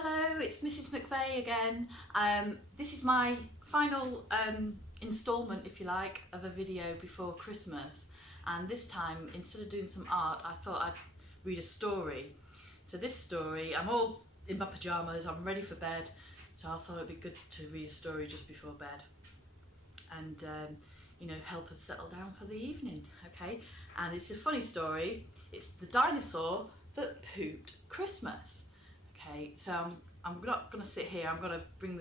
Hello, it's Mrs McVeigh again. This is my final instalment, if you like, of a video before Christmas. And this time, instead of doing some art, I thought I'd read a story. So this story, I'm all in my pyjamas, I'm ready for bed, so I thought it'd be good to read a story just before bed and help us settle down for the evening, okay? And it's a funny story. It's the dinosaur that pooped Christmas. Okay, so I'm not going to sit here. I'm going to bring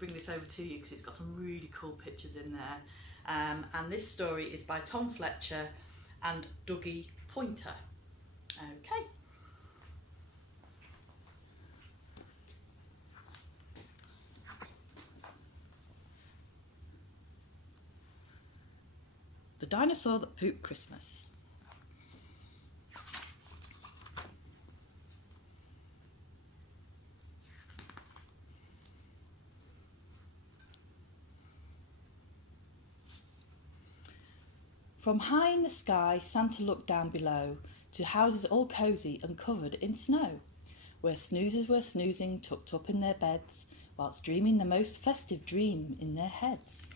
this over to you because it's got some really cool pictures in there. And this story is by Tom Fletcher and Dougie Pointer. Okay. The dinosaur that pooped Christmas. From high in the sky, Santa looked down below to houses all cosy and covered in snow, where snoozers were snoozing tucked up in their beds, whilst dreaming the most festive dream in their heads.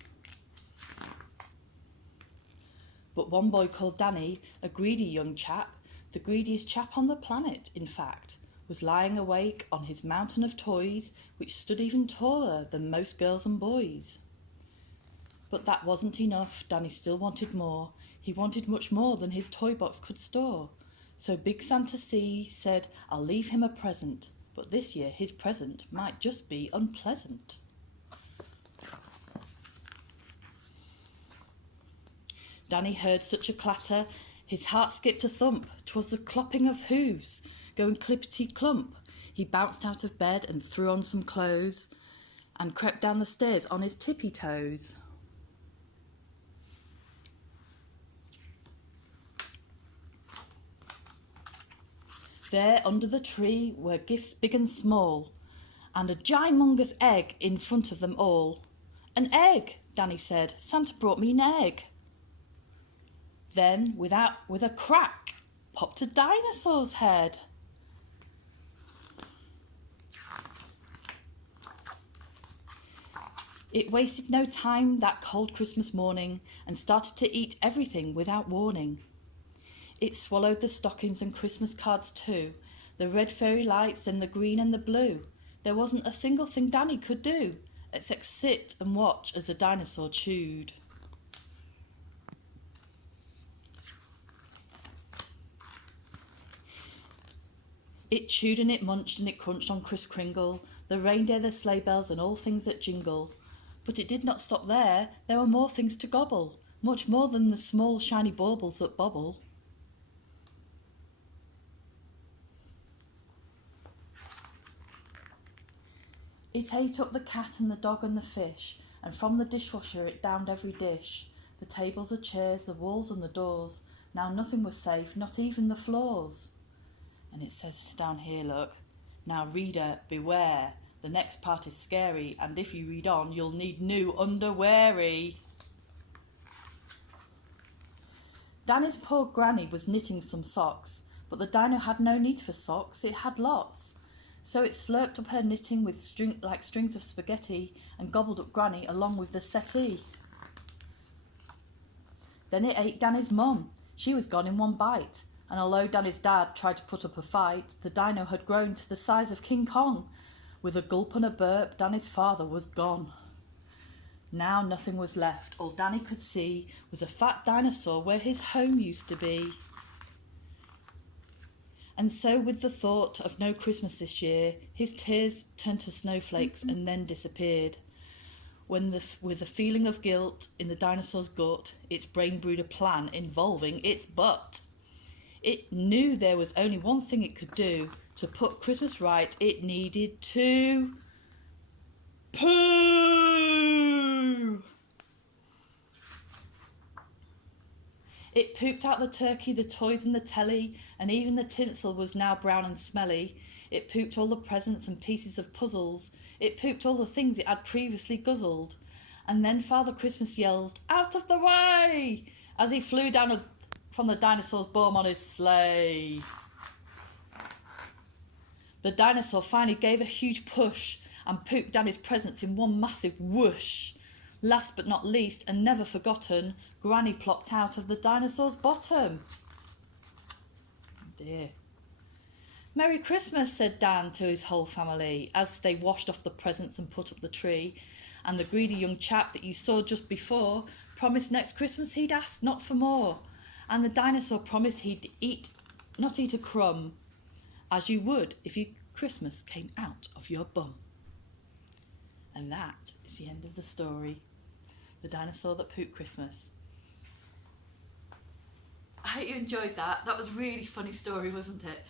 But one boy called Danny, a greedy young chap, the greediest chap on the planet, in fact, was lying awake on his mountain of toys, which stood even taller than most girls and boys. But that wasn't enough. Danny still wanted more. He wanted much more than his toy box could store. So Big Santa C said, I'll leave him a present, but this year his present might just be unpleasant. Danny heard such a clatter, his heart skipped a thump. 'Twas the clopping of hooves, going clippity-clump. He bounced out of bed and threw on some clothes and crept down the stairs on his tippy-toes. There, under the tree, were gifts big and small, and a gymongous egg in front of them all. An egg, Danny said. Santa brought me an egg. Then, with a crack, popped a dinosaur's head. It wasted no time that cold Christmas morning and started to eat everything without warning. It swallowed the stockings and Christmas cards too, the red fairy lights, then the green and the blue. There wasn't a single thing Danny could do, except sit and watch as the dinosaur chewed. It chewed and it munched and it crunched on Kris Kringle, the reindeer, the sleigh bells and all things that jingle. But it did not stop there. There were more things to gobble, much more than the small shiny baubles that bobble. It ate up the cat and the dog and the fish, and from the dishwasher it downed every dish. The tables, the chairs, the walls and the doors. Now nothing was safe, not even the floors. And it says down here, look, now reader, beware. The next part is scary, and if you read on, you'll need new underweary. Danny's poor granny was knitting some socks, but the dino had no need for socks, it had lots. So it slurped up her knitting with like strings of spaghetti and gobbled up Granny along with the settee. Then it ate Danny's mum. She was gone in one bite. And although Danny's dad tried to put up a fight, the dino had grown to the size of King Kong. With a gulp and a burp, Danny's father was gone. Now nothing was left. All Danny could see was a fat dinosaur where his home used to be. And so with the thought of no Christmas this year, his tears turned to snowflakes and then disappeared. When with a feeling of guilt in the dinosaur's gut, its brain brewed a plan involving its butt. It knew there was only one thing it could do. To put Christmas right, it needed to poo! It pooped out the turkey, the toys and the telly, and even the tinsel was now brown and smelly. It pooped all the presents and pieces of puzzles. It pooped all the things it had previously guzzled. And then Father Christmas yelled, out of the way! As he flew down from the dinosaur's bum on his sleigh. The dinosaur finally gave a huge push and pooped down his presents in one massive whoosh. Last but not least, and never forgotten, Granny plopped out of the dinosaur's bottom. Oh dear. "Merry Christmas," said Dan to his whole family as they washed off the presents and put up the tree. And the greedy young chap that you saw just before promised next Christmas he'd ask not for more. And the dinosaur promised he'd not eat a crumb, as you would if your Christmas came out of your bum. And that is the end of the story. The dinosaur that pooped Christmas. I hope you enjoyed that. That was a really funny story, wasn't it?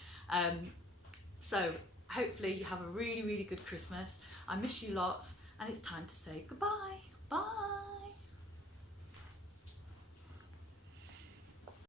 So hopefully you have a really, really good Christmas. I miss you lots, and it's time to say goodbye. Bye.